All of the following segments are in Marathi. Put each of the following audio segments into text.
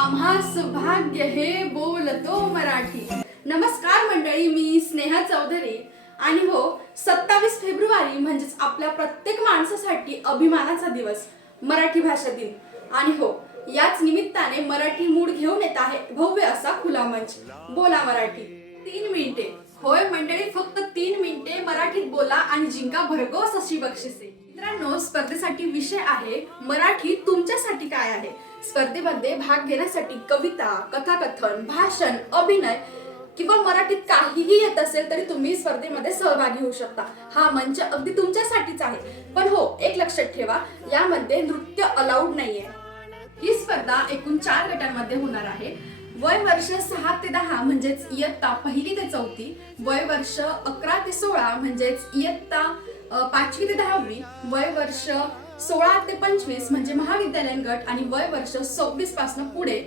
आम्हास भाग्य हे बोलतो मराठी। नमस्कार मंडळी, मी स्नेहा चौधरी आणि हो 27 फेब्रुवारी म्हणजेच आपल्या प्रत्येक माणसासाठी अभिमानाचा दिवस, मराठी भाषा दिन। आणि हो याच निमित्ताने मराठी मूड घेऊन येत आहे भव्य असा खुला मंच बोला मराठी। 3 मिनिटे, होय मंडळी, फक्त 3 मिनिटे मराठीत बोला आणि जिंका भरघोस अशी बक्षिसे। मित्रांनो, स्पर्धेसाठी विषय आहे मराठी तुमच्यासाठी काय आहे। स्पर्धेमध्ये भाग घेण्यासाठी कविता, कथाकथन, भाषण, अभिनय किंवा मराठीत काहीही येत असेल तरी तुम्ही स्पर्धेमध्ये सहभागी होऊ शकता। हा मंच अगदी तुमच्यासाठीच आहे। पण हो, एक लक्षात ठेवा, यामध्ये नृत्य अलाउड नाहीये। ही स्पर्धा एकूण 4 गटांमध्ये होणार आहे। वय वर्ष 6 ते 10 म्हणजेच इयत्ता 1ली ते 4थी, वय वर्ष 11 ते 16 म्हणजेच इयत्ता 5वी ते 10वी, वय वर्ष 16 ते 25 म्हणजे महाविद्यालयीन गट आणि वय वर्ष 26 पासून पुढे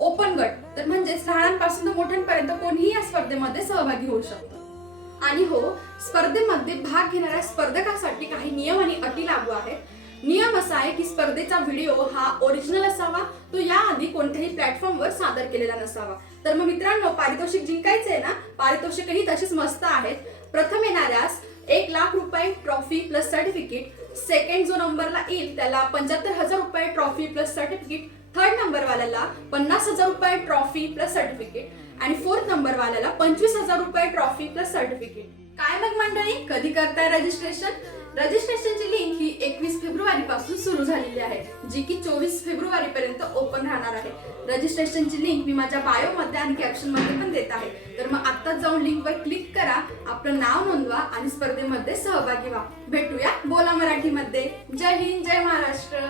ओपन गट, तर म्हणजेच लहानांपासून तर मोठ्यांपर्यंत कोणीही या स्पर्धेमध्ये सहभागी होऊ शकतो। आणि हो, स्पर्धेमध्ये भाग घेणाऱ्या स्पर्धकासाठी काही नियम आणि अटी लागू आहेत। नियम असा आहे की स्पर्धेचा व्हिडिओ हा ओरिजिनल असावा, तो याआधी कोणत्याही प्लॅटफॉर्मवर सादर केलेला नसावा। तर मग मित्रांनो, पारितोषिक जिंकायचे ना, पारितोषिकही तशीच मस्त आहेत। प्रथम येणाऱ्यास 1 लाख रुपये ट्रॉफी प्लस सर्टिफिकेट, सेकंड जो नंबरला येईल त्याला 75,000 रुपये trophy plus certificate, third number वाल्याला 50,000 रुपये ट्रॉफी प्लस सर्टिफिकेट आणि फोर्थ नंबर वाल्याला 25,000 रुपये ट्रॉफी प्लस सर्टिफिकेट। काय मग मंडळी, कधी करताय रजिस्ट्रेशन? रजिस्ट्रेशनची लिंक ही 21 फेब्रुवारी पासून सुरू झालेली आहे, जी की 24 फेब्रुवारी पर्यंत ओपन राहणार आहे। रजिस्ट्रेशनची लिंक मी माझ्या बायो मध्ये आणि कॅप्शन मध्ये पण देत आहे। तर मग आत्ताच जाऊन लिंक वर क्लिक करा, आपलं नाव नोंदवा आणि स्पर्धेमध्ये सहभागी व्हा। भेटूया बोला मराठी मध्ये। जय हिंद, जय महाराष्ट्र।